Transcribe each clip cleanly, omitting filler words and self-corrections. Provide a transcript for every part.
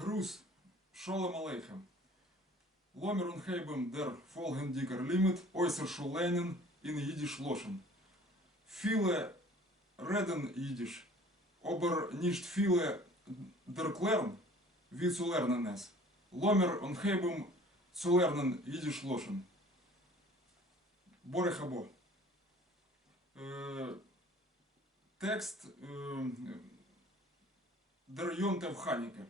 Gruß, Shalom Aleichem. Lomer und Heben der Folgendiger Limit, äußersche Lernen in Jiddisch loschen. Viele reden Jiddisch, aber nicht viele erklären, wie zu lernen es. Lomer und Heben zu lernen Jiddisch loschen. Борехабо. Текст Der Йонтев Ханике.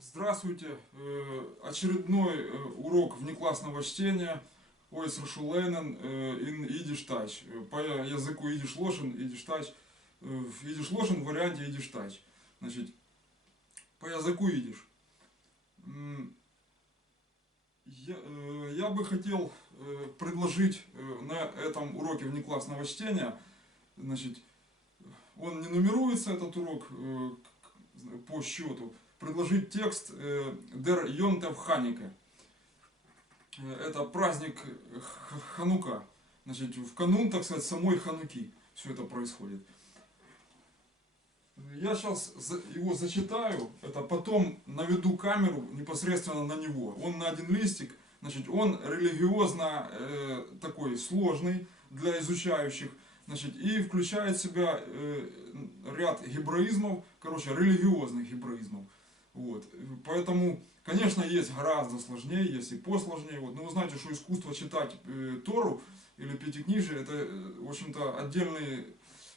Здравствуйте! Очередной урок внеклассного чтения Ойсер Ленен in Yiddish Touch. По языку Yiddish Loschen, Yiddish Touch. В Yiddish Loschen в варианте Yiddish Touch. Значит, по языку Yiddish. Я бы хотел предложить на этом уроке внеклассного чтения, значит, он не нумеруется, этот урок, по счету, предложить текст Der Йонтев Ханике. Это праздник Ханука. Значит, в канун, так сказать, самой Хануки все это происходит. Я сейчас его зачитаю, это потом наведу камеру непосредственно на него. Он на один листик, значит, он религиозно такой сложный для изучающих, значит, и включает в себя ряд гебраизмов, короче, религиозных гебраизмов. Вот. Поэтому, конечно, есть гораздо сложнее, есть и посложнее. Вот. Но вы знаете, что искусство читать Тору или Пятикнижие, это, в общем-то, отдельный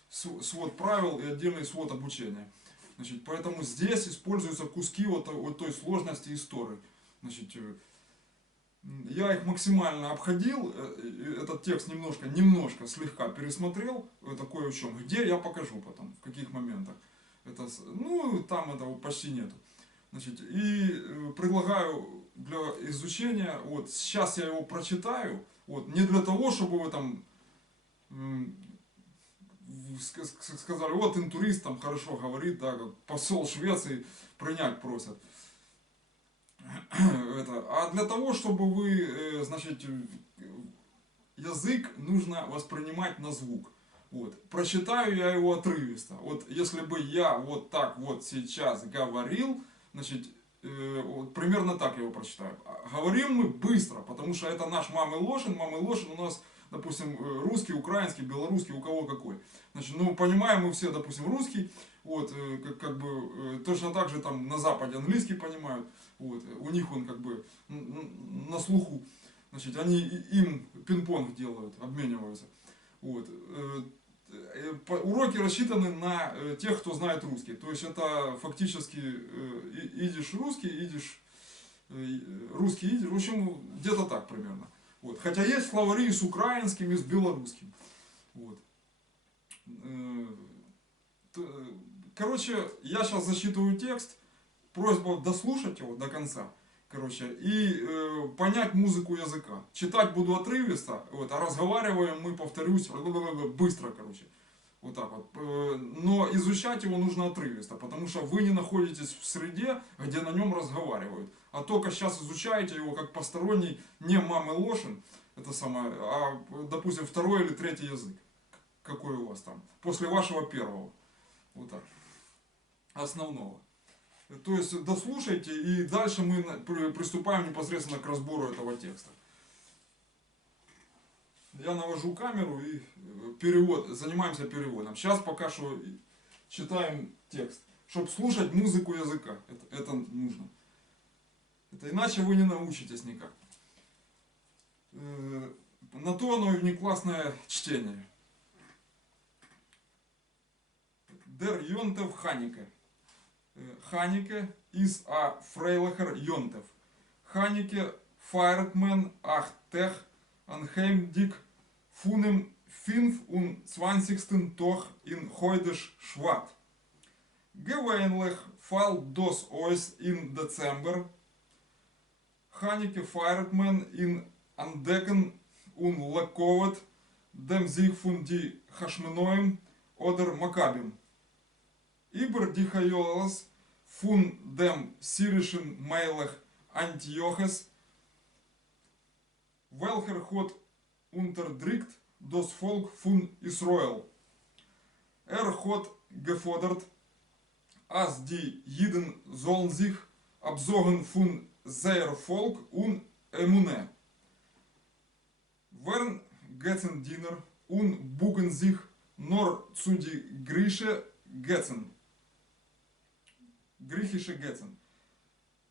свод правил и отдельный свод обучения. Значит, поэтому здесь используются куски вот той сложности истории. Значит, я их максимально обходил, этот текст немножко слегка пересмотрел, это кое в чем. Где, я покажу потом, в каких моментах. Это, ну, там этого почти нету. Значит, и предлагаю для изучения, вот сейчас я его прочитаю, вот, не для того, чтобы вы там сказали, вот интурист там хорошо говорит, да, как посол Швеции принять просят. А для того, чтобы вы, значит, язык нужно воспринимать на звук. Вот. Прочитаю я его отрывисто. Вот если бы я вот так вот сейчас говорил, значит, вот примерно так я его прочитаю. Говорим мы быстро, потому что это наш Мамы Лошин у нас, допустим, русский, украинский, белорусский, у кого какой. Значит, ну, понимаем мы все, допустим, русский, вот, как бы, точно так же там на Западе английский понимают, вот, у них он как бы на слуху, значит, они им пинг-понг делают, обмениваются, вот. Уроки рассчитаны на тех, кто знает русский, то есть это фактически идиш русский, идиш, русский идиш, в общем, где-то так примерно. Вот. Хотя есть словари и с украинским, и с белорусским. Вот. Короче, я сейчас зачитываю текст. Просьба дослушать его до конца. Короче, и понять музыку языка. Читать буду отрывисто, вот, а разговариваем мы, повторюсь, быстро, короче. Вот так вот. Но изучать его нужно отрывисто, потому что вы не находитесь в среде, где на нем разговаривают. А только сейчас изучаете его как посторонний, не Мамы Лошин, это самое, а, допустим, второй или третий язык. Какой у вас там? После вашего первого. Вот так. Основного. То есть дослушайте, и дальше мы приступаем непосредственно к разбору этого текста. Я навожу камеру и занимаемся переводом. Сейчас пока что читаем текст, чтобы слушать музыку языка. Это нужно. Это иначе вы не научитесь никак. На то оно и внеклассное чтение. Der Йонтев Ханике. Ханике is a Freilicher Йонтев. Ханике feiert man Achtech anheimdig von dem 25. Tag in Chodesh Shvat. Gewöhnlich fällt das aus in Dezember. Ханике feiert man in Andecken und Lakovat, dem sich von die Hashmenoim oder Makkabim. Über die Chayolas von dem syrischen Melech Antiochus, welcher hat unterdrückt das Volk von Israel. hat gefordert, als die Jiden sollen sich absorgen von seiner Volk und Emune. Wern Götzendiener und bugen sich nur zu die griechische Götzen.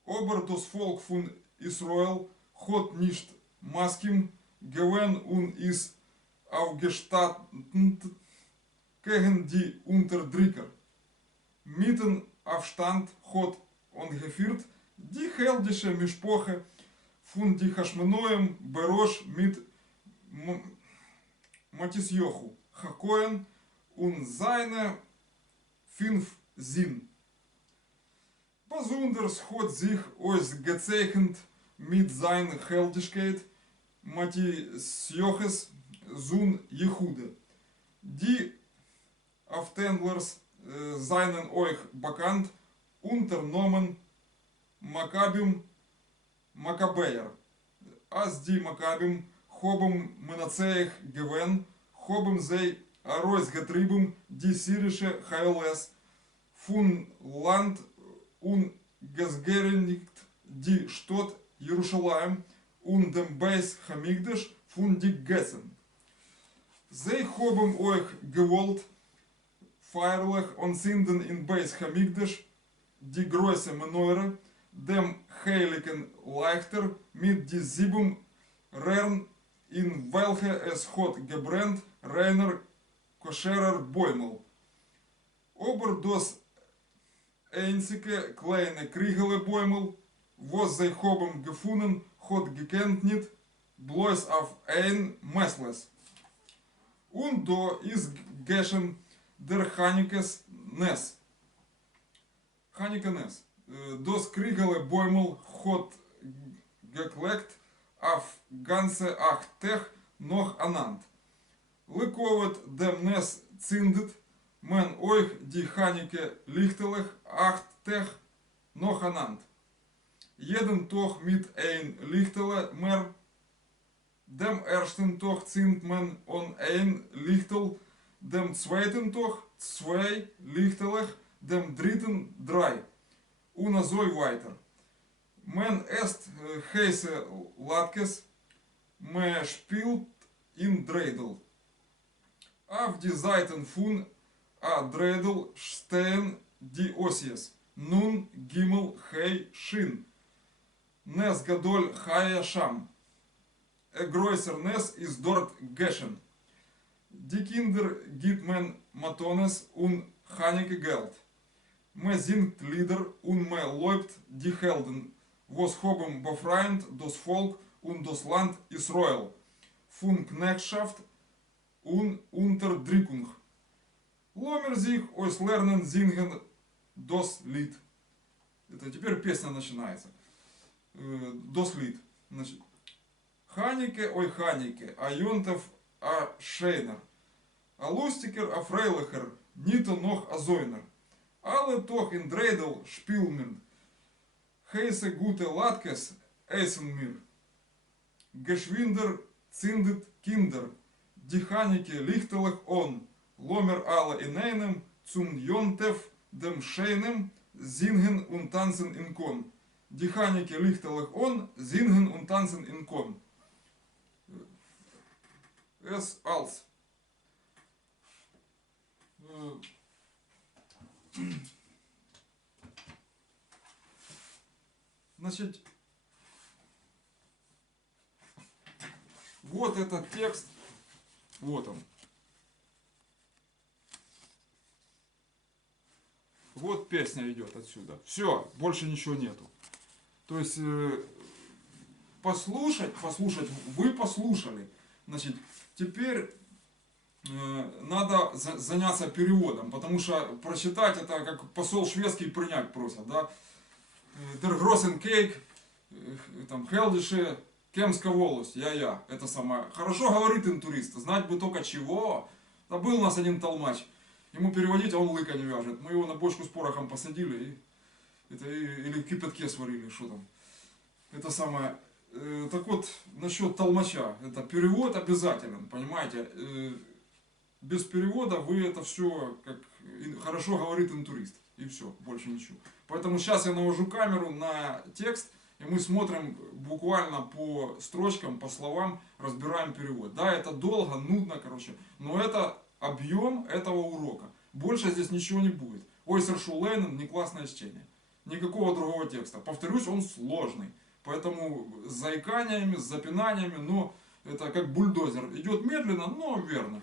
Aber das Volk von Israel hat nicht Masken gewöhnt und ist aufgestanden gegen die Unterdrücker. Mitten Aufstand hat angeführt die heldische Mischpoche von die Hashmonoim Berosh mit Matisjochu, Hakohen und seine 5 Sinn. Besonders hat sich ausgezeichnet mit seiner Heldigkeit Matisjoches Sohn Jehude. Die Aufständlers seien euch bekannt unternommen Makkabäer. Als die Makkabim haben Manasseh gewonnen, haben sie herausgetrieben die syrische Heiles von Land und gesgereinigt die Stadt Jerusalem und den Beis Hamikdash von die Götzen. Sie haben euch gewollt feierlich anzünden in Beis Hamikdash die große Menorah, dem heiligen Leuchter mit die 7 Rehren, in welche es hat gebrannt, reiner, koscherer Bäumel. Aber das einzige kleine Kriegele Bäumel, was sie haben gefunden, hat gekannt nicht, bloß auf ein Messles. Und da ist geschehen der Chanukes Nes. Chanukes Nes. Das Kriegele Bäumel hat gekleckt auf ganze 8 Tage noch anand. Lekovet dem Nes zündet man euch die Chanuke lichtelig 8 Tage noch anand. Jeden Tag mit ein Lichtele mehr. Dem ersten Tag zündet man an ein Lichtel, dem zweiten Tag 2 lichtelig, dem dritten 3. Und so weiter. Man esst heiße Latkes, man spielt in Dreidel. Auf die Seiten von a Dreidel stehen die Osies. Nun Gimel Hei Shin. Nes Gadol Chaya Sham. Größer Nes ist dort geschehen. Die Kinder gibt man Matones und Chanike Geld. Man singt Lieder und man läuft die Helden, was haben befreiend das Volk und das Land Israel von Knechtschaft und Unterdrückung. Ломер sich aus Lernen singen das Lied. Это теперь песня начинается. Das Lied. Значит, Ханике, ой Ханике, а Йонтов, а Шейнер, а Лустикер, а Фрейлихер, Нито noch Azeuner. Alle toch in Dreidel spielen mir. Heiße gute Latkes essen mir. Geschwinder zündet Kinder. Die Chanike lichtelig on. Lomer alle in einem zum Jontef dem Scheinem singen und tanzen in Kon. Die Chanike lichtelig on, singen und tanzen in Kon. Es als. Значит, вот этот текст, вот он. Вот песня идет отсюда. Все, больше ничего нету. То есть послушать, вы послушали. Значит, теперь надо заняться переводом, потому что прочитать это как посол шведский принять просят, да. Der großen Cake, там, Хелдише, Кемская волость, я. Это самое. Хорошо говорит интурист, знать бы только чего. Да был у нас один толмач, ему переводить, а он лыка не вяжет. Мы его на бочку с порохом посадили или в кипятке сварили, что там. Это самое. Так вот, насчет толмача, это перевод обязателен, понимаете. без перевода вы это все, как хорошо говорит интурист. И все, больше ничего. Поэтому сейчас я навожу камеру на текст, и мы смотрим буквально по строчкам, по словам, разбираем перевод. Да, это долго, нудно, короче, но это объем этого урока. Больше здесь ничего не будет. Ойсер Шулейнен не классное чтение. Никакого другого текста. Повторюсь, он сложный. Поэтому с заиканиями, с запинаниями, но это как бульдозер. Идет медленно, но верно.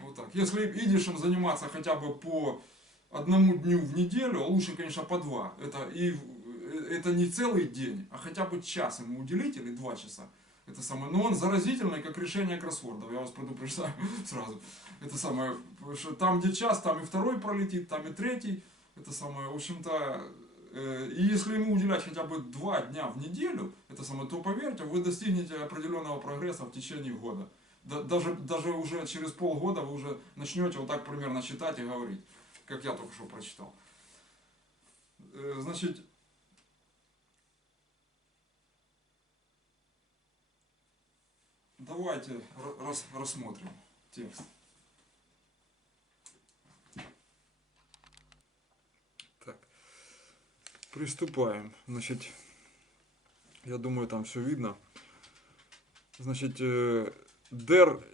Вот так. Если идишем заниматься хотя бы по одному дню в неделю, а лучше, конечно, по два. Это не целый день, а хотя бы час ему уделить или 2 часа. Это самое. Но он заразительный, как решение кроссвордов. Я вас предупреждаю сразу. Это самое. Потому что там, где час, там и второй пролетит, там и третий. Это самое. В общем-то, и если ему уделять хотя бы 2 дня в неделю, это самое, то поверьте, вы достигнете определенного прогресса в течение года. Даже уже через полгода вы уже начнете вот так примерно читать и говорить, как я только что прочитал. Значит, давайте рассмотрим текст. Так, приступаем. Значит, я думаю, там все видно. Значит,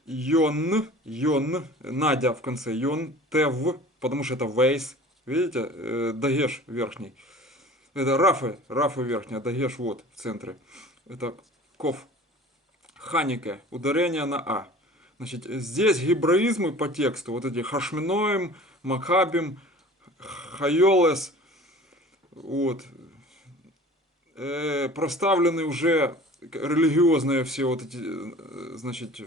йон, Надя в конце, йон, тев, потому что это вейс, видите, дагеш верхний. Это рафы верхняя, дагеш вот в центре. Это ков, ханике, ударение на а. Значит, здесь гибраизмы по тексту, вот эти хашминоем, макабим, хайолес, вот, проставлены уже религиозные все вот эти, значит,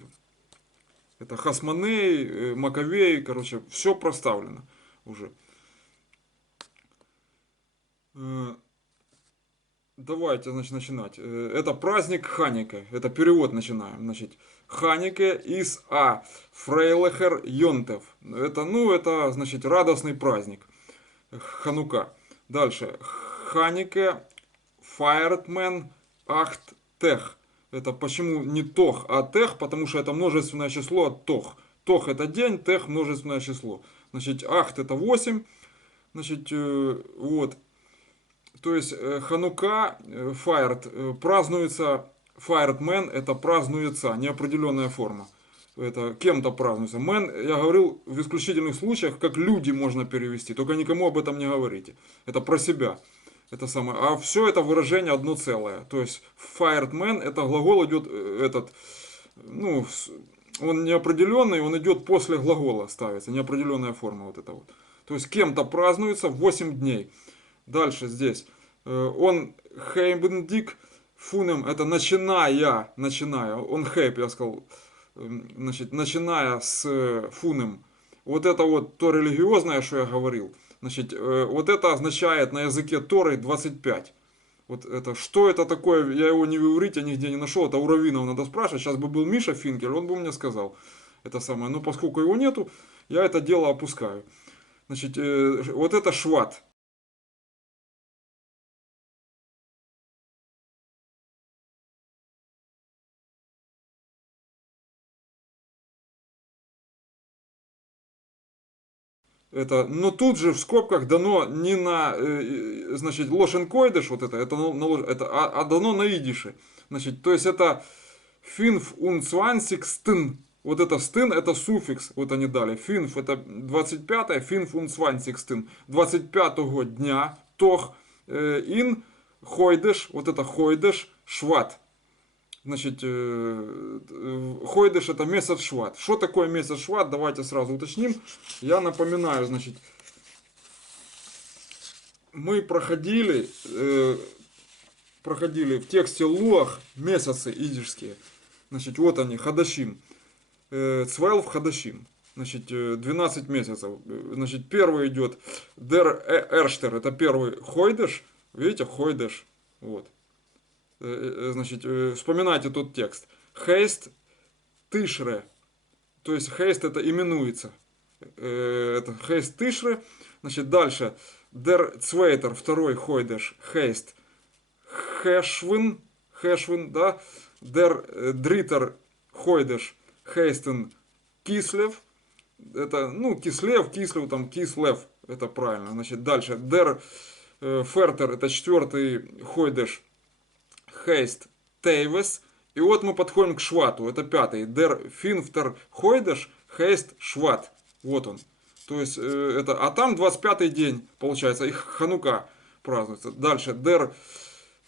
это Хасмоней, Маковей, короче, все проставлено уже. Давайте, значит, начинать. Это праздник Ханике. Это перевод начинаем. Значит, Ханике из А. Фрейлехер Йонтев. Это, ну, это, значит, радостный праздник. Ханука. Дальше. Ханике Файртмен Ахт Тех. Это почему не тох, а тех, потому что это множественное число от тох. Тох это день, тех множественное число. Значит, ахт это 8. Значит, вот. То есть Ханука, Файрт, празднуется, Файртмен это празднуется, неопределенная форма. Это кем-то празднуется. Мен, я говорил, в исключительных случаях, как люди можно перевести, только никому об этом не говорите. Это про себя. Это самое. А все это выражение одно целое. То есть fired man, это глагол идет этот, ну, он неопределенный, он идет после глагола ставится, неопределенная форма вот это вот. То есть кем-то празднуется 8 дней. Дальше здесь. Он хейбендик фунем, это начиная, он хейп, я сказал, значит, начиная с фунем. Вот это вот то религиозное, что я говорил. Значит, вот это означает на языке Торы 25. Вот это, что это такое, я его не в иврите нигде не нашел, это у раввинов надо спрашивать. Сейчас бы был Миша Финкель, он бы мне сказал это самое. Но поскольку его нету, я это дело опускаю. Значит, вот это шват. Это, но тут же в скобках дано не на, значит, лошен койдыш, вот это, а дано на идише. Значит, то есть это финф унцвансик стын. Вот это стын, это суффикс, вот они дали. Финф это 25-е, финф унцвансик стын. 25-го дня, тох, ин, хойдыш, вот это хойдыш, шват. Значит, хойдыш это месяц шват. Что такое месяц шват? Давайте сразу уточним. Я напоминаю, значит, мы проходили в тексте Луах месяцы идишские. Значит, вот они, хадашим. 12 хадашим. Значит, 12 месяцев. Значит, первый идет дер эрштер, это первый хойдыш. Видите, хойдыш. Вот. Значит, вспоминайте тот текст. Хейст тишре. То есть хейст это именуется. Это хейст тишре. Значит, дальше. Дер цвейтер, второй хойдеш. Хейст хэшвин. Хэшвин, да. Дер дритер хойдеш. Хейстен кислев. это, ну, Кислев, Кислев, там, Кислев, это правильно. Значит, дальше. Дер Фертер, это четвертый Хойдеш, Хейст, Тейвес. И вот мы подходим к Швату, это пятый. Дер Финфтер Хойдеш, Хейст, Шват. Вот он. То есть, это, а там 25-й день, получается, их Ханука празднуется. Дальше. Дер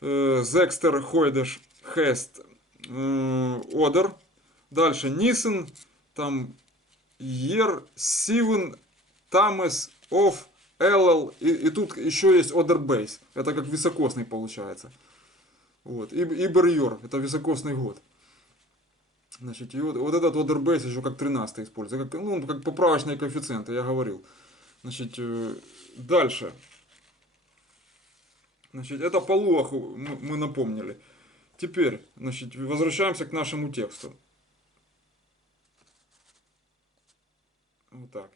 Зекстер Хойдеш, Хейст, Одер. Дальше. Нисен, там Ер, Сивен, Тамес, Оф, Элл, и тут еще есть Одер Бейс. Это как високосный получается. Вот. И Барьер, это високосный год. Значит, и вот этот Одер Бейс еще как 13 используется. Как, ну, как поправочные коэффициенты, я говорил. Значит, дальше. Значит, это по Луаху мы напомнили. Теперь, значит, возвращаемся к нашему тексту. Вот так.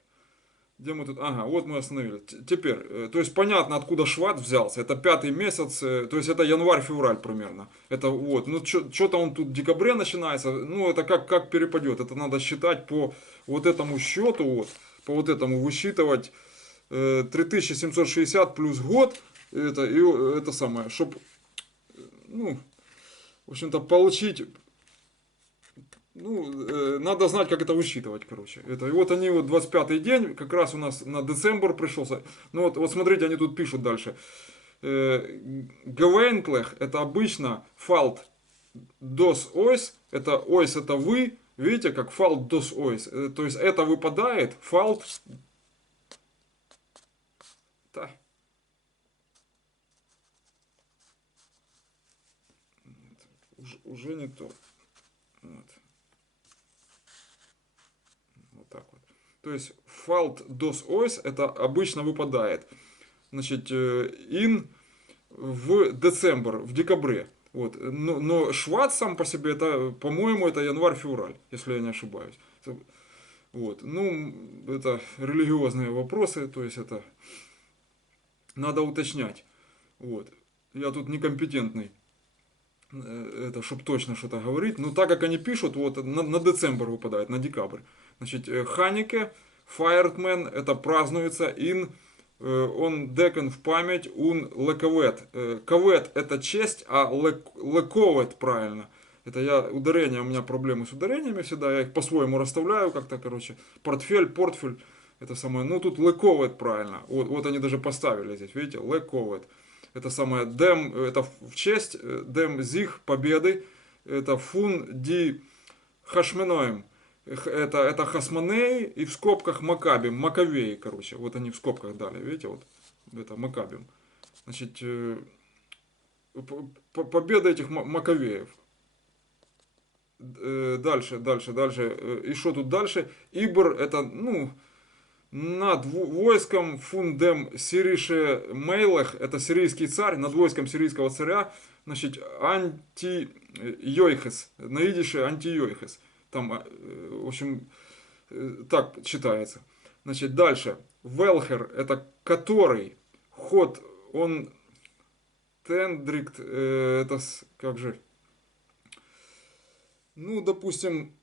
Где мы тут? Ага, вот мы остановились. Теперь, то есть понятно, откуда Шват взялся. Это 5-й месяц, то есть это январь-февраль примерно. Это вот, ну что-то он тут в декабре начинается. Ну это как перепадет. Это надо считать по вот этому счету, вот, по вот этому высчитывать 3760 плюс год. Это самое, чтобы, ну, в общем-то, получить. Ну, надо знать, как это высчитывать, короче. И вот они, вот 25-й день, как раз у нас на декабрь пришелся. Ну, вот смотрите, они тут пишут дальше. Гвейнтлех, это обычно фалт дос ойс, это ойс, это вы, видите, как фалт дос ойс. То есть, это выпадает, фалт... Да. Уже не то. Вот. Так вот. То есть fault dos ois это обычно выпадает. Значит, in в декабре. Вот. Но Шват сам по себе, это, по-моему, это январь-февраль, если я не ошибаюсь. Вот. Ну, это религиозные вопросы, то есть это надо уточнять. Вот. Я тут некомпетентный, это, чтобы точно что-то говорить. Но так как они пишут, вот на декабрь выпадает, на декабрь. Значит, Ханике, Файертмен, это празднуется, он декен в память, лековет. Ковет это честь, а лековет правильно. Это я ударение, у меня проблемы с ударениями всегда, я их по-своему расставляю как-то, короче. Портфель, это самое, ну тут лековет правильно. Вот они даже поставили здесь, видите, лековет. Это самое, дем, это в честь, дем зих, победы, это фун ди хашменоем. Это Хасмоней и в скобках Макабим, Маковеи, короче. Вот они в скобках дали, видите, вот это Макабим. Значит, победа этих Маковеев. Дальше. И что тут дальше? Ибр это, ну, над войском фундем Сирише Мейлех, это сирийский царь, над войском сирийского царя, значит, Антиойхес, на идише Антиойхес. Там, в общем, так читается. Значит, дальше. Велхер, это который, ход, он тендрикт, это как же, ну, допустим,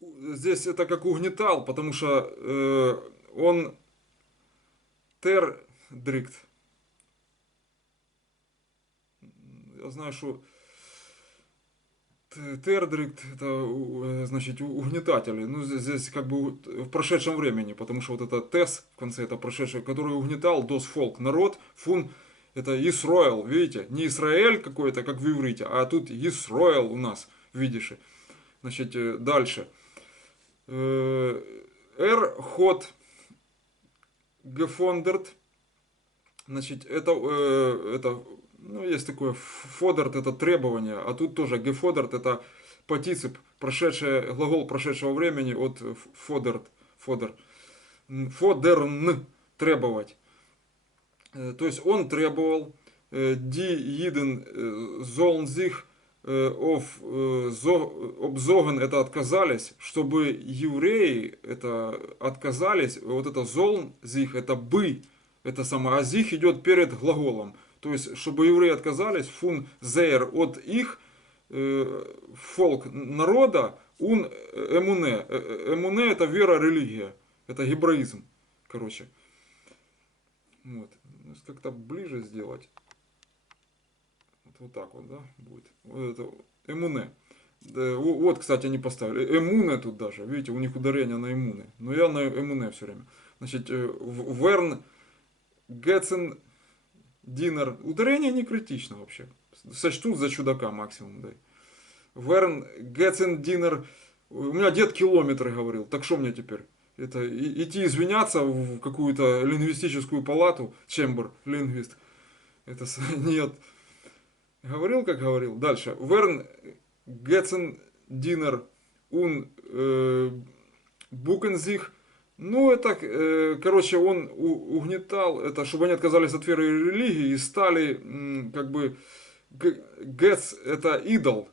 здесь это как угнетал, потому что он тердрикт. Я знаю, что тердрикт это значит угнетатели. Ну, здесь как бы в прошедшем времени, потому что вот это тес в конце, это прошедшее, который угнетал дос фолк, народ, фун, это Исроэл, видите, не Израиль какой-то, как в иврите, а тут Исроэл у нас, видишь. Значит, дальше. Ход гефондерт, значит, это ну, есть такое фодерт, это требование, а тут тоже гефодерт, это партицип, глагол прошедшего времени от фодерт, фодерн, требовать. То есть он требовал, ди иден золнзих, обзоган это отказались, чтобы евреи это отказались, вот это золнзих, это бы, это самое, а зих идет перед глаголом. То есть, чтобы евреи отказались, фун зейр от их, фолк народа, ун эмуне. Эмуне это вера, религия. Это гебраизм. Короче. Вот. Как-то ближе сделать. Вот так вот, да, будет. Вот это эмуне. Да, вот, кстати, они поставили. Эмуне тут даже. Видите, у них ударение на эмуне. Но я на эмуне все время. Значит, Верн Гетцен Динер. Ударение не критично вообще. Сочтут за чудака максимум, да. Верн Гетцен Динер. У меня дед километры говорил. Так что мне теперь? Это идти извиняться в какую-то лингвистическую палату, чембер, лингвист. Это нет. Говорил, как говорил. Дальше. Верн Гетцен Динер ун Букензих. Ну, это, короче, он угнетал, это, чтобы они отказались от веры и религии и стали, как бы, Гетц это идол,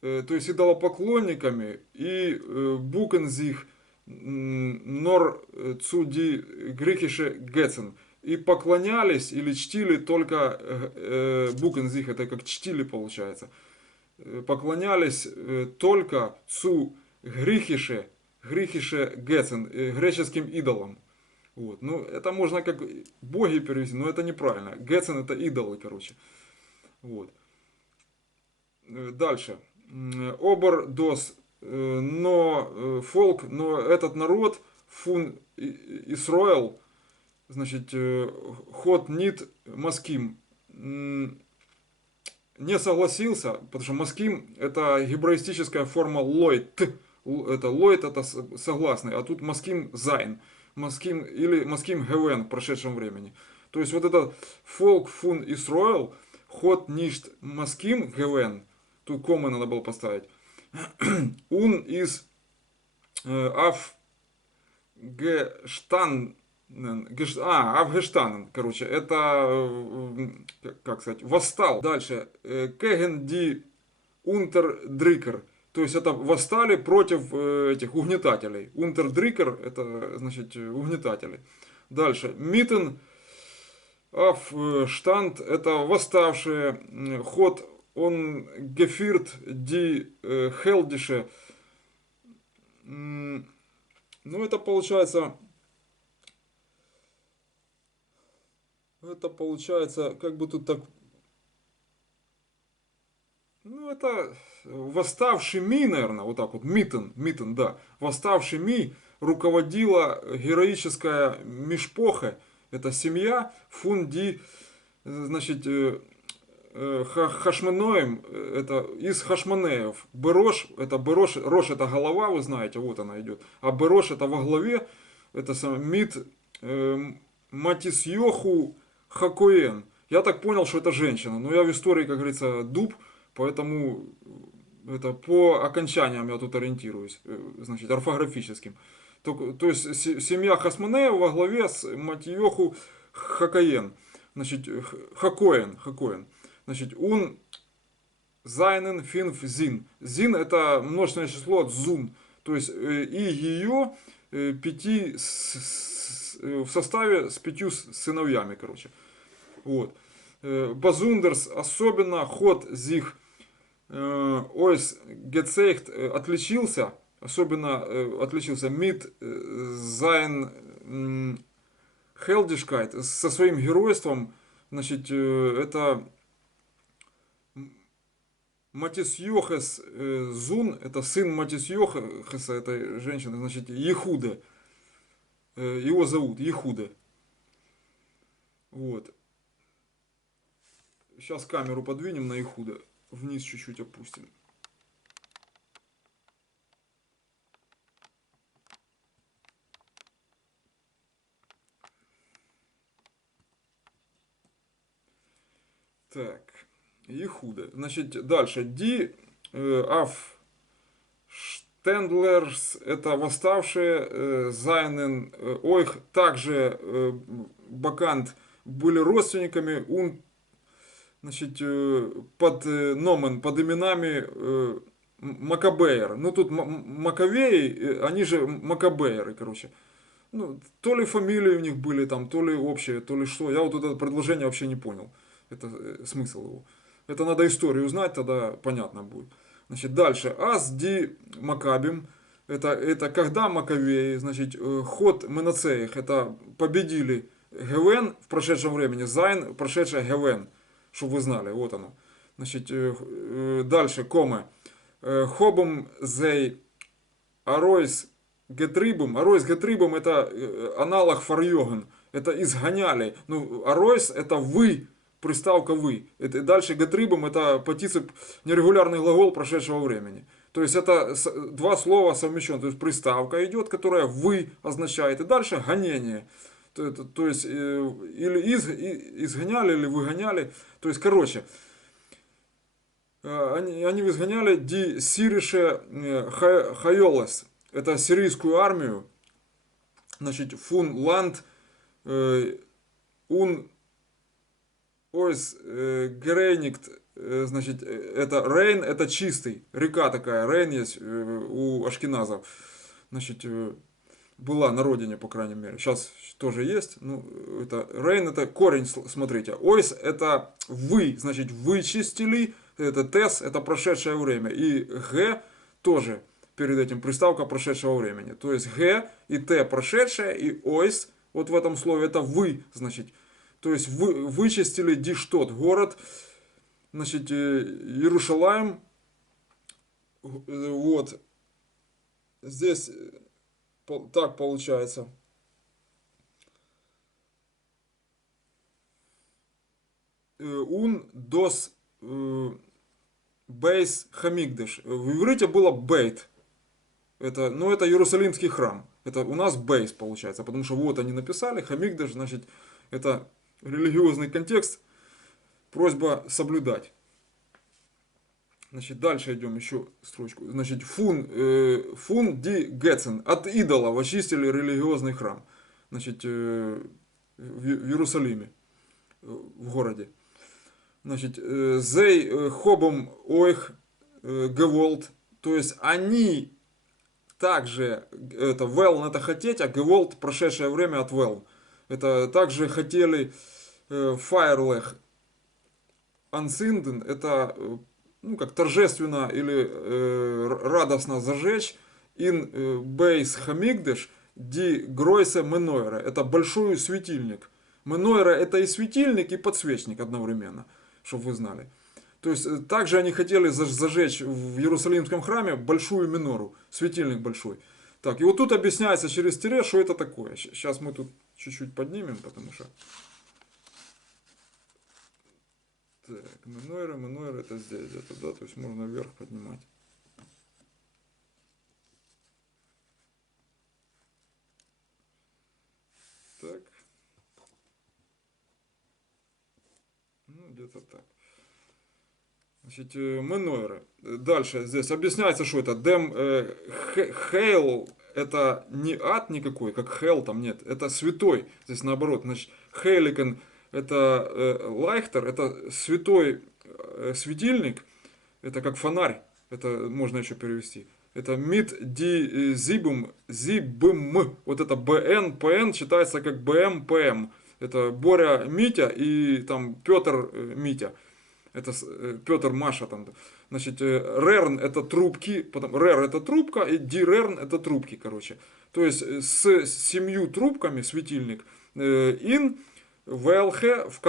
то есть идолопоклонниками, и Букензих нор цуди грекише Гетцен. И поклонялись или чтили только Букензих, это как чтили получается. Поклонялись только цу грехише, грехише Гетцен, греческим идолам. Вот. Ну, это можно как боги перевести, но это неправильно. Гетцен это идолы, короче. Вот. Дальше. Обер дос, но фолк, но этот народ, фун Исроэл, значит, ход нит маским, не согласился, потому что маским это гебраистическая форма лойт. Это лойт это согласный, а тут маским зайн. Маским или маским гевен в прошедшем времени. То есть вот это фолк фун Исроэл, ход ништ маским гевен, тут комы надо было поставить. Ун из Афгештан, Афгештанен, короче, это, как сказать, восстал. Дальше, Кеген ди Унтердрикер, то есть это восстали против этих угнетателей. Унтердрикер, это, значит, угнетатели. Дальше, Митен Афштанд, это восставшие. Ход он Гефирт ди Хелдише. Ну, это получается, как бы тут так, ну, это восставший Ми, наверное, вот так вот, Митен, да. Восставший Ми руководила героическая Мишпохе, это семья Фунди, значит, Хашменоем, это из Хашманеев. Берош, это Берош, Рош это голова, вы знаете, вот она идет. А Берош это во главе, это сам Мит Матисьоху Хакоен. Я так понял, что это женщина, но я в истории, как говорится, дуб, поэтому это по окончаниям я тут ориентируюсь, значит, орфографическим. То есть семья Хасманеев во главе с Матиоху Хакоен. Значит, Хакоен. Значит, ун зайнен финф зин. Зин это множественное число от зун. То есть и ее пяти в составе с 5 сыновьями, короче. Вот. Базундерс особенно ход зих ойс гецейхт отличился, особенно отличился мид зайн Хелдишкайт со своим геройством. Значит, это Матисьохес Зун, это сын Матисьохеса, этой женщины, значит, Ехуде. Его зовут Ехуде. Вот. Сейчас камеру подвинем на Ехуде. Вниз чуть-чуть опустим. Так. Ехуда. Значит, дальше. Ди Аф Штендлерс, это восставшие, Зайнен Ойх, также Бакант были родственниками, значит, под Номен, под именами Макабеер. Ну, тут Маковеи, они же Макабееры, короче. Ну, то ли фамилии у них были там, то ли общие, то ли что. Я вот это предложение вообще не понял. Это смысл его. Это надо историю узнать, тогда понятно будет. Значит, дальше. Аз ди Макабим. Это когда Маковеи, значит, ход Менацеих, это победили Гевен в прошедшем времени, Зайн, прошедшее Гевен, чтобы вы знали, вот оно. Значит, дальше, коме. Хобом зей Аройс Гетрибом. Аройс Гетрибом это аналог фарьоген. Это изгоняли. Ну, Аройс это вы, приставка вы. Это, дальше Гетрибом это партицип, нерегулярный глагол прошедшего времени. То есть это два слова совмещенные. То есть приставка идет, которая вы означает. И дальше гонение. То есть или изгоняли, или выгоняли. То есть, короче, они изгоняли ди сирише хайолес. Это сирийскую армию. Значит, фун ланд ун ойс грейникт. Значит, это Рейн, это чистый. Река такая, Рейн есть у ашкеназов. Значит, была на родине, по крайней мере. Сейчас тоже есть. Ну, это Рейн, это корень, смотрите. Ойс, это вы, значит, вычистили. Это тес, это прошедшее время. И г тоже перед этим приставка прошедшего времени. То есть г и т прошедшее, и ойс, вот в этом слове, это вы, значит. То есть вы вычистили диштот, город, значит, Иерушалаем. Вот. Здесь так получается. Ун дос бейс хамикдеш. В иврите было бейт. Это, ну, это Иерусалимский храм. Это у нас бейс получается. Потому что вот они написали. Хамикдеш, значит, это религиозный контекст. Просьба соблюдать. Значит, дальше идем еще строчку. Значит, фун ди гецен. От идолов очистили религиозный храм. Значит, в Иерусалиме, в городе. Значит, зей хобом ойх геволт. То есть они также, это велн это хотеть, а геволт прошедшее время от велн. Это также хотели фаерлех ансинден. Это ну, как торжественно или радостно зажечь. Ин бейс хамигдеш ди гройсе менойра. Это большой светильник. Менойра это и светильник, и подсвечник одновременно, чтобы вы знали. То есть также они хотели зажечь в Иерусалимском храме большую минору, светильник большой. Так, и вот тут объясняется через тире, что это такое. Сейчас мы тут чуть-чуть поднимем, потому что... Так, менойра это здесь где-то, да, то есть можно вверх поднимать. Так. Ну, где-то так. Значит, менойра. Дальше здесь объясняется, что это. Дем хейл это не ад никакой, как хел там нет. Это святой. Здесь наоборот. Значит, хейликен это лайхтер, это святой светильник. Это как фонарь. Это можно еще перевести. Это мид ди зибум, зибм. Вот это БН, ПН читается как БМ, ПМ. Это Боря Митя и там Петр Митя. Это Петр Маша там. Значит, рерн это трубки, потом рер это трубка, и дирерн это трубки, короче. То есть с 7 трубками светильник. Ин ВЛХ, в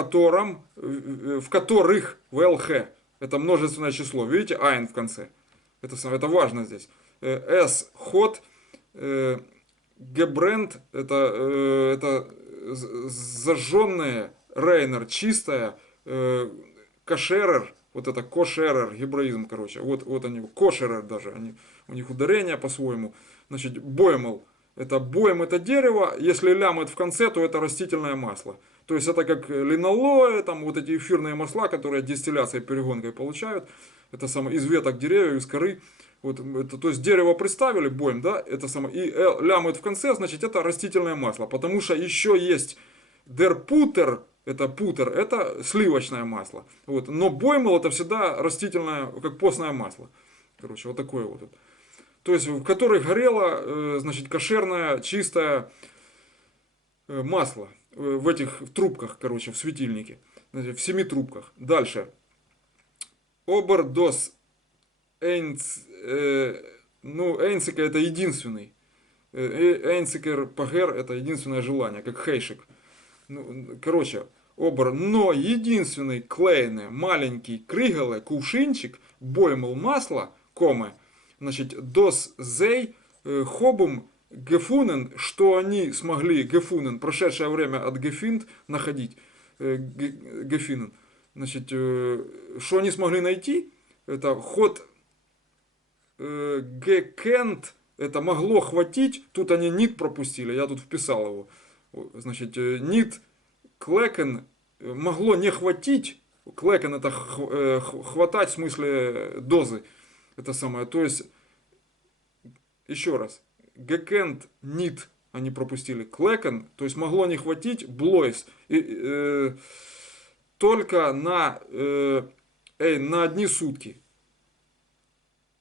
которых ВЛХ. Это множественное число. Видите, айн в конце. Это важно здесь. С ход гебренд это зажженное, рейнер чистая, кошерер, вот это кошерер, гебраизм, короче, вот они, кошерер даже, они, у них ударение по-своему. Значит, боймел, это бойм это дерево, если лям это в конце, то это растительное масло. То есть это как линолое, там вот эти эфирные масла, которые дистилляцией, перегонкой получают, это самое, из веток деревьев, из коры. Вот, это, то есть дерево представили, бойм, да, это самое, и лям это в конце, значит это растительное масло, потому что еще есть дерпутер, это путер, это сливочное масло. Вот. Но боймел это всегда растительное, как постное масло. Короче, вот такое вот. То есть, в которой горело, значит, кошерное, чистое масло. В этих трубках, короче, в светильнике. Значит, в 7 трубках. Дальше. Обердос ну, Эйнцика это единственный. Эйнцикер пагер это единственное желание, как хейшик. Ну, короче, обр. Но единственный клейный маленький крыгале кувшинчик боймал масло, коме, значит, дос зей хобум гефунен, что они смогли гефунен, прошедшее время от гефинд, находить гефинен, значит, что они смогли найти, это ход гекент, это могло хватить, тут они нит пропустили, я тут вписал его, значит, нит Клэкен могло не хватить. Клэкен это хватать в смысле дозы. Это самое. То есть, еще раз. Гекент нит они пропустили. Клэкен, то есть могло не хватить. Блойс. Только на одни сутки.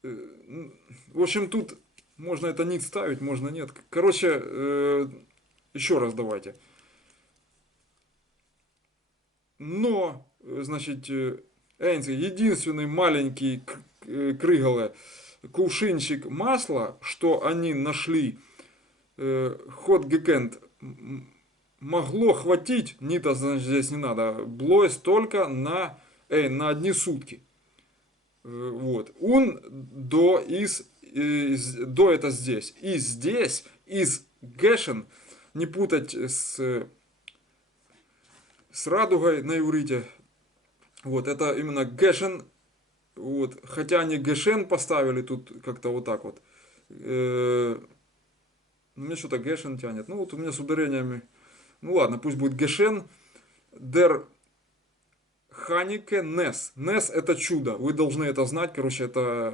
В общем, тут можно это нит ставить, можно нет. Короче, еще раз давайте. Но, значит, единственный маленький крыгале кувшинчик масла, что они нашли, ход гекент, могло хватить, нита, значит, здесь не надо, блойс только на одни сутки. Вот. Он до это здесь. И здесь, из гешен, не путать с радугой на иврите. Вот, это именно гешен. Вот, хотя они гешен поставили тут как-то вот так вот. Мне что-то гешен тянет. Ну вот у меня с ударениями. Ну ладно, пусть будет гешен. Дер ханике нес. Нес это чудо. Вы должны это знать. Короче, это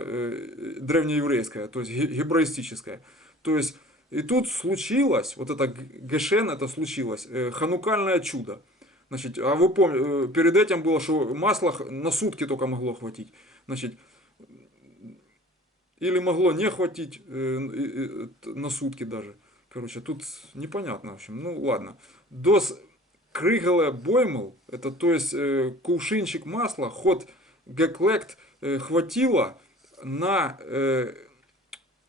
древнееврейское, то есть гебраистическое. То есть и тут случилось, вот это гешен, это случилось, ханукальное чудо. Значит, а вы помните, перед этим было, что масла на сутки только могло хватить. Значит, или могло не хватить на сутки даже. Короче, тут непонятно, в общем. Ну, ладно. Дос крыгале боймал, это то есть кувшинчик масла, ход геклект хватило на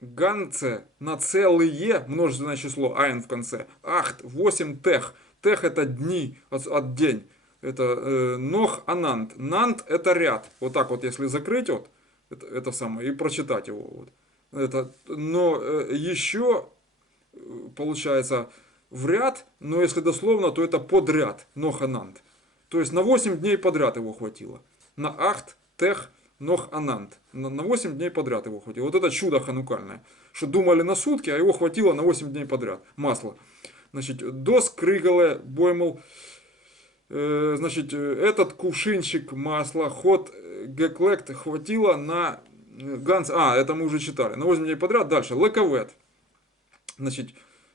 ганце, на целые, множественное число, айн в конце, ахт, 8 тех. Тех это дни, от день. Это нох анант. Нант это ряд. Вот так вот, если закрыть вот, это самое, и прочитать его. Вот. Это, но еще получается в ряд, но если дословно, то это подряд. Нох анант. То есть на 8 дней подряд его хватило. На ахт, тех, нох анант. На 8 дней подряд его хватило. Вот это чудо ханукальное. Что думали на сутки, а его хватило на 8 дней подряд. Масло. Значит, дос крыгале боймал, значит, этот кувшинчик масла, ход геклект хватило на ганс, это мы уже читали, на 8 дней подряд. Дальше, лековет, значит,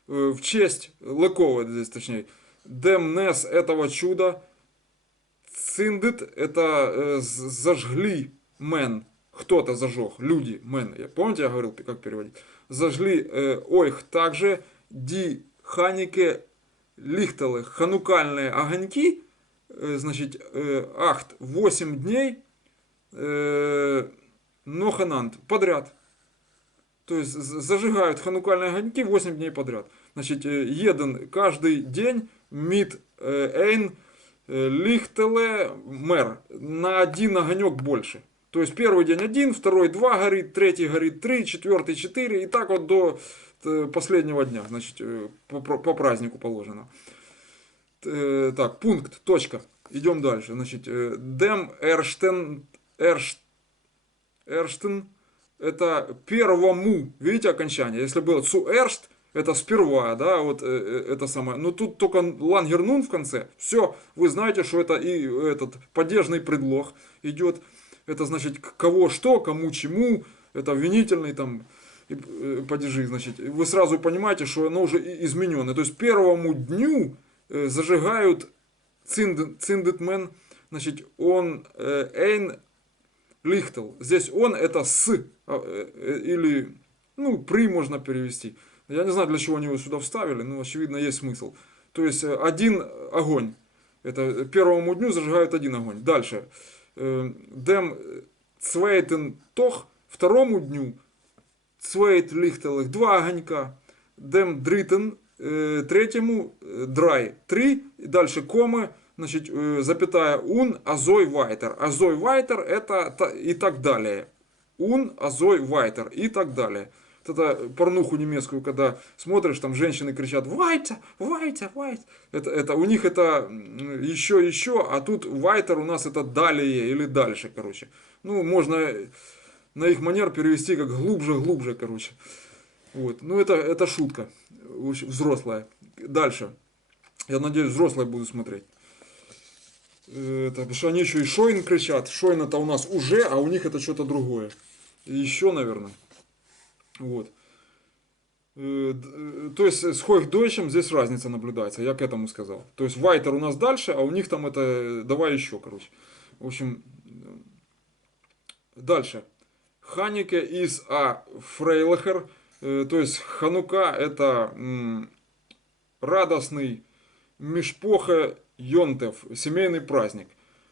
в честь лековет здесь точнее, демнес этого чуда, циндит, это зажгли мен, кто-то зажег, люди, мен, помните я говорил, как переводить, зажгли ойх также, ди ханике лихталы, ханукальные огоньки, значит, ахт, 8 дней, ноханант, подряд. То есть зажигают ханукальные огоньки 8 дней подряд. Значит, един каждый день мид эйн лихтеле мэр, на один огонек больше. То есть первый день 1, второй 2 горит, третий горит 3, четвертый 4, и так вот до последнего дня, значит, по празднику положено. Так, пункт, точка. Идем дальше. Значит, дем эрштен, это первому, видите окончание? Если было цу эршт, это сперва, да, вот это самое. Но тут только лангернун в конце. Все, вы знаете, что это и этот падежный предлог идет. Это значит кого что, кому чему. Это обвинительный там падежи, значит. Вы сразу понимаете, что оно уже изменено. То есть первому дню зажигают циндетмен, значит, он эйн лихтел. Здесь он это с, или, ну, при можно перевести. Я не знаю, для чего они его сюда вставили, но очевидно есть смысл. То есть один огонь. Это первому дню зажигают один огонь. Дальше. Дем цвейтен тох, Второму дню Цвейт лихтелых 2 огонька. Дем дритен. Третьему драй 3. И дальше комы. Значит, запятая ун, азой вайтер. Азой вайтер это и так далее. Ун, азой вайтер и так далее. Вот это порнуху немецкую, когда смотришь, там женщины кричат «Вайтер! Вайтер! Вайтер!» Это, у них это еще, а тут вайтер у нас это далее или дальше, короче. Ну, можно на их манер перевести как глубже, короче. Вот. Ну, это шутка. Взрослая. Дальше. Я надеюсь, взрослые будут смотреть. Потому что они еще и Шойн кричат. Шойн это у нас уже, а у них это что-то другое. Еще, наверное. Вот. То есть с Хойхдойчем здесь разница наблюдается, я к этому сказал. То есть Вайтер у нас дальше, а у них там это давай еще, короче. В общем, дальше. Ханике из Фрейлахер. То есть Ханука это радостный Мишпоха Йонтев, семейный праздник.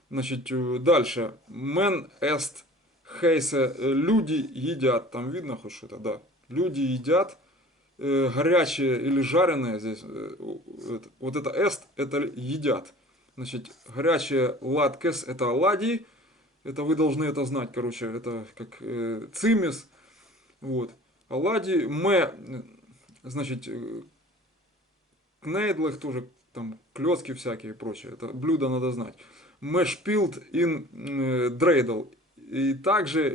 Значит, дальше. Мен эст хейсе, люди едят. Там видно хоть что-то, да. Люди едят. Горячее или жареное здесь. Вот это эст, это едят. Значит, горячее латкес, это оладьи. Это вы должны это знать, короче. Это как цимис. Вот. Оладьи. Значит, кнейдлых тоже. Там клетки всякие и прочее. Это блюдо надо знать. Шпилт ин дрейдл. И также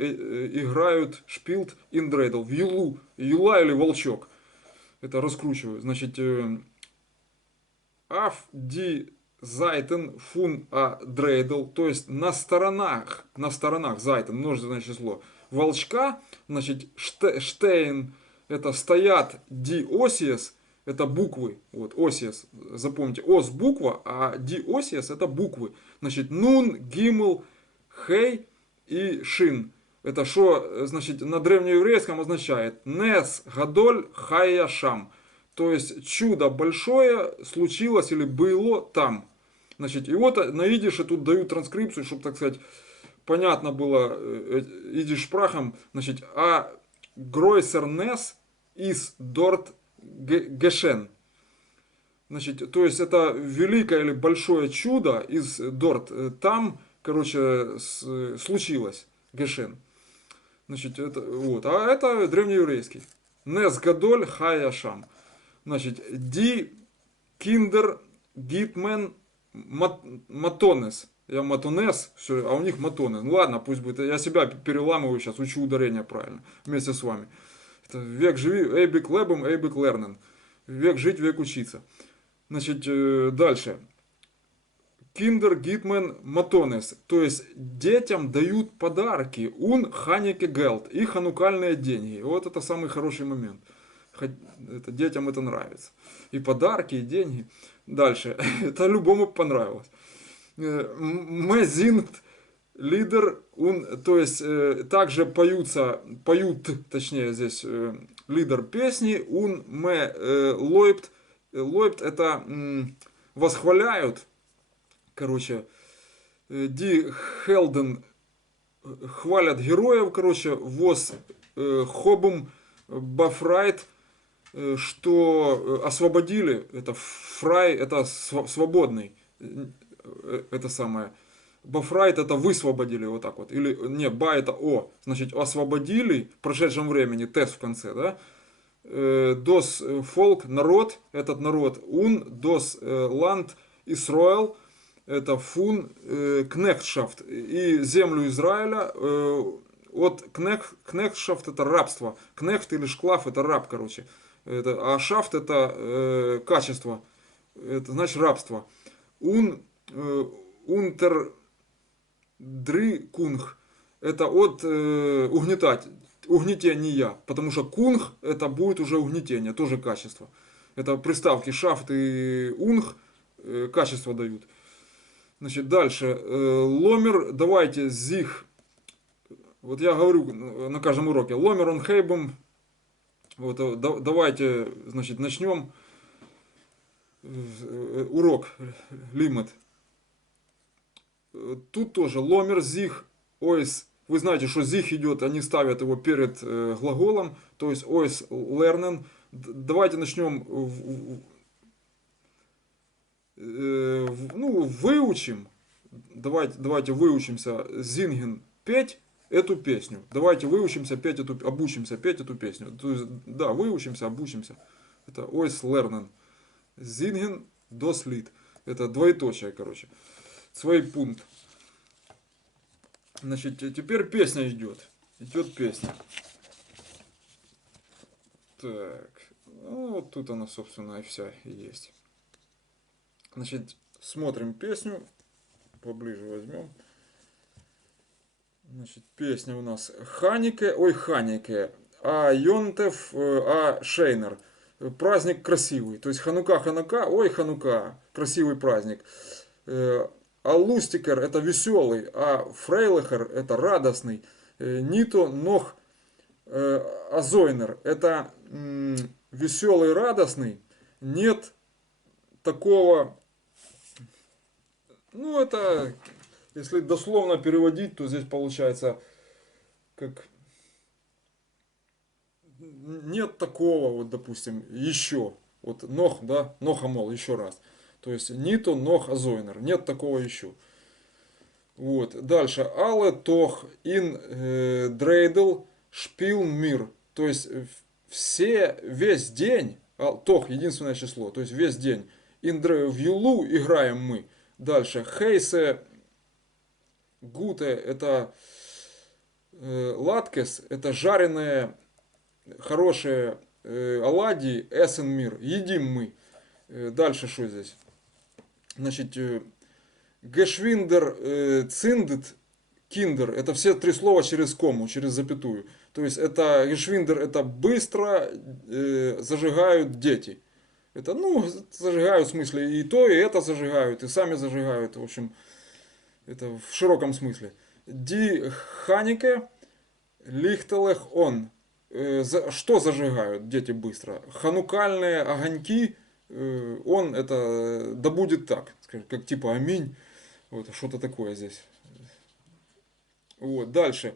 играют шпилт ин дрейдл. В юлу. Юла или волчок. Это раскручиваю. Значит, аф ди зайтен фун дрейдл. То есть на сторонах зайтен, множественное число. Волчка, значит, штейн, это стоят ди осиес. Это буквы. Вот, осиес. Запомните, ос буква, а ди осиес это буквы. Значит, нун, гимл, хей и шин. Это что, значит, на древнееврейском означает нес, гадоль, хая, шам. То есть чудо большое случилось или было там. Значит, и вот на идише тут дают транскрипцию, чтобы, так сказать, понятно было идиш-прахом. Значит, а гройсер нес из дорт гешен. Значит, то есть это великое или большое чудо из дорт. Там, короче, случилось. Гешен. Значит, это вот. А это древнееврейский. Нес гадоль хая шам. Значит, ди киндер гитмен матонес. Я матонес, все, а у них матонес. Ну ладно, пусть будет. Я себя переламываю сейчас, учу ударение правильно. Вместе с вами. Это век живи, эйбик лебом, эйбик лернен. Век жить, век учиться. Значит, дальше. Киндер гитмен матонес. То есть детям дают подарки. Ун ханике гелд. И ханукальные деньги. Вот это самый хороший момент. Это, детям это нравится. И подарки, и деньги. Дальше. Это любому понравилось. Мезинт лидер. То есть также поют, точнее здесь лидер песни. Un me loibt. Loibt это восхваляют. Короче, ди Хелден хвалят героев, короче, воз хобум бафрайт, что освободили, это фрай, это свободный, это самое, бафрайт это высвободили, вот так вот, или не, ба это о, значит, освободили в прошедшем времени, тест в конце, да, дос фолк, народ, этот народ, дос ланд, Исраэл, это фун кнехтшафт. И землю Израиля от кнехтшафт это рабство. Кнехт или шклав это раб, короче. Это, а шафт это качество. Это значит рабство. Унтер дры кунг. Это от угнетения. Потому что кунг это будет уже угнетение, тоже качество. Это приставки шафт и унг качество дают. Значит, дальше. Ломер, давайте зих. Вот я говорю на каждом уроке. Ломер он хейбом. Вот, давайте, значит, начнем урок. Лимит. Тут тоже ломер зих ойс Вы знаете, что зих идет, они ставят его перед глаголом, то есть ойс lernen. Давайте начнем, ну, выучим. Давайте выучимся зинген петь эту песню. Давайте выучимся петь эту, обучимся петь эту песню. То есть, да, выучимся, обучимся. Это ойс lernen. Зинген дос лид. Это двоеточие, короче. Свой пункт. Значит, теперь песня идет. Идет песня. Так. Ну, вот тут она, собственно, и вся и есть. Значит, смотрим песню. Поближе возьмем. Значит, песня у нас Ханике, ой, Ханике, а Йонтев, а Шейнер. Праздник красивый. То есть Ханука, Ханука, ой, Ханука, красивый праздник. А Лустикер это веселый, а Фрейлихер это радостный. Нито, Нох, Азойнер это веселый, радостный. Нет такого, ну это, если дословно переводить, то здесь получается как нет такого, вот допустим, еще. Вот Нох, да, Нохамол, еще раз. То есть Нито, Нох, Азойнер. Нет такого еще. Вот. Дальше. Але Тох ин Дрейдл Шпил Мир. То есть весь день, Тох единственное число, то есть весь день. В Юлу играем мы. Дальше. Хейсе Гуте это латкес, это жареные хорошие оладьи, эсен мир, едим мы. Дальше что здесь? Значит, гешвиндер, циндет, киндер, это все три слова через кому, через запятую. То есть это гешвиндер, это быстро зажигают дети. Это, ну, зажигают в смысле и то, и это зажигают, и сами зажигают, в общем, это в широком смысле. Ди ханике лихтелех он. Что зажигают дети быстро? Ханукальные огоньки, он это, да будет так, как типа аминь, вот что-то такое здесь. Вот, дальше.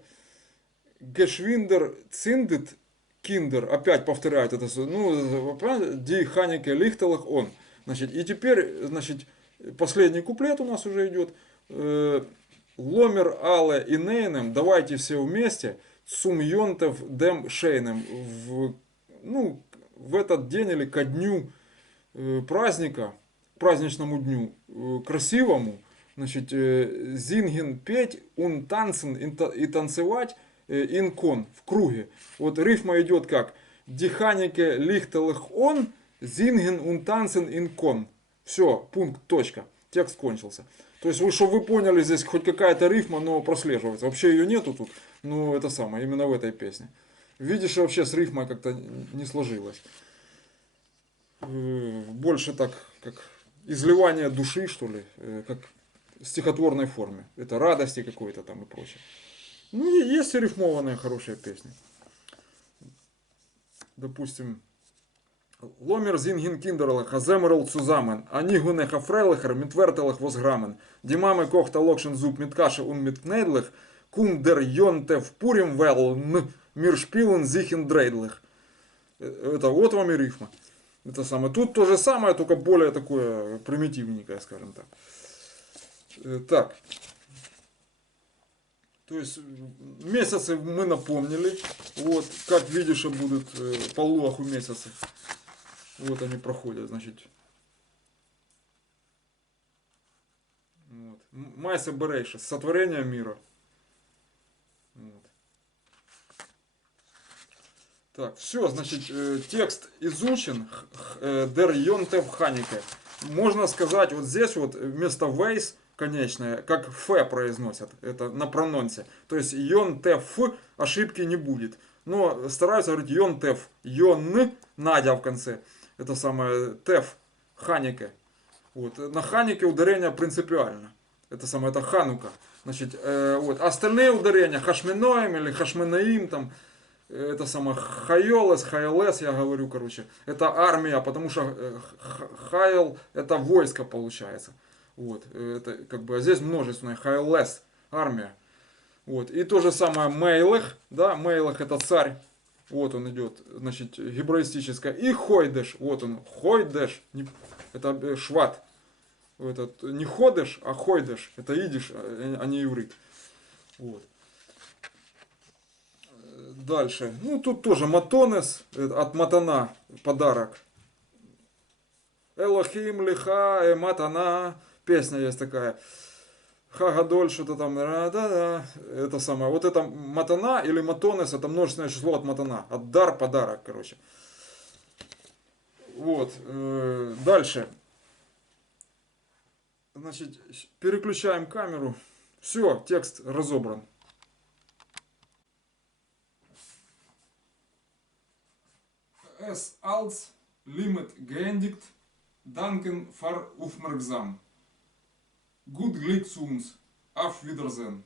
Гешвиндер циндет киндер, опять повторяет это, ну, ди ханике лихтелах он. Значит, и теперь, значит, последний куплет у нас уже идет. Ломер але и нейнем, давайте все вместе. Сумьонтов дем шейнем. Ну, в этот день или ко дню праздника, праздничному дню, красивому, значит, зинген петь, ун танцен и танцевать инкон в круге. Вот рифма идет как диханике лихтелых он, зинген ун танцен инкон. Все, пункт, точка. Текст кончился. То есть, чтобы вы поняли, здесь хоть какая-то рифма, но прослеживается. Вообще ее нету тут, но это самое, именно в этой песне. Видишь, вообще с рифмой как-то не сложилось. Больше так, как изливание души, что ли, как в стихотворной форме. Это радости какой-то там и прочее. Ну, и есть и рифмованные хорошие песни. Допустим, Ломер зингін кіндерлих, аземерл цузамен, ані гунеха фрейлихер, мітвертелих возграмен, дімами кохта локшен зуб міткаше ун міткнейдлих, кундер йонте в пурим велн, миршпилен зихен дрейдлих. Это вот вам и рифма. Это самое. Тут то же самое, только более такое примитивненькое, скажем так. Так. То есть месяцы мы напомнили. Вот, как видишь, будут по луаху месяцы. Вот они проходят, значит. Вот. Майса Берейша, сотворение мира. Вот. Так, все, значит, текст изучен. Дер Йонтев Ханике. Можно сказать, вот здесь вот вместо вейс конечное, как ф произносят, это на прононсе. То есть Йонтеф, ошибки не будет. Но стараются говорить Йонтеф, Йон, Надя в конце. Это самое теф, Ханике. Вот. На Ханике ударение принципиально. Это самое, это Ханука. Значит, вот. Остальные ударения, Хашменоим или Хашменаим, там, это самое, Хайолес, Хайлес, я говорю, короче, это армия, потому что Хайл это войско получается. Вот, это как бы, а здесь множественное, Хайлес, армия. Вот. И то же самое Мейлех, да, Мейлех это царь. Вот он идет, значит, гебраистическое. И Хойдеш, вот он, Хойдеш, это шват. Этот, не ходеш, а хойдеш. Это идиш, а не иврит. Вот. Дальше. Ну, тут тоже матонес, от матана, подарок. Элохим лиха матана. Песня есть такая. Хагадоль, что-то там. Да-да. Это самое. Вот это матана или матонес, это множественное число от матана. От дар, подарок, короче. Вот. Дальше. Значит, переключаем камеру. Все, текст разобран. Es als limit geendigt, danken für Aufmerksam. Gut Glück zu uns. Auf Wiedersehen.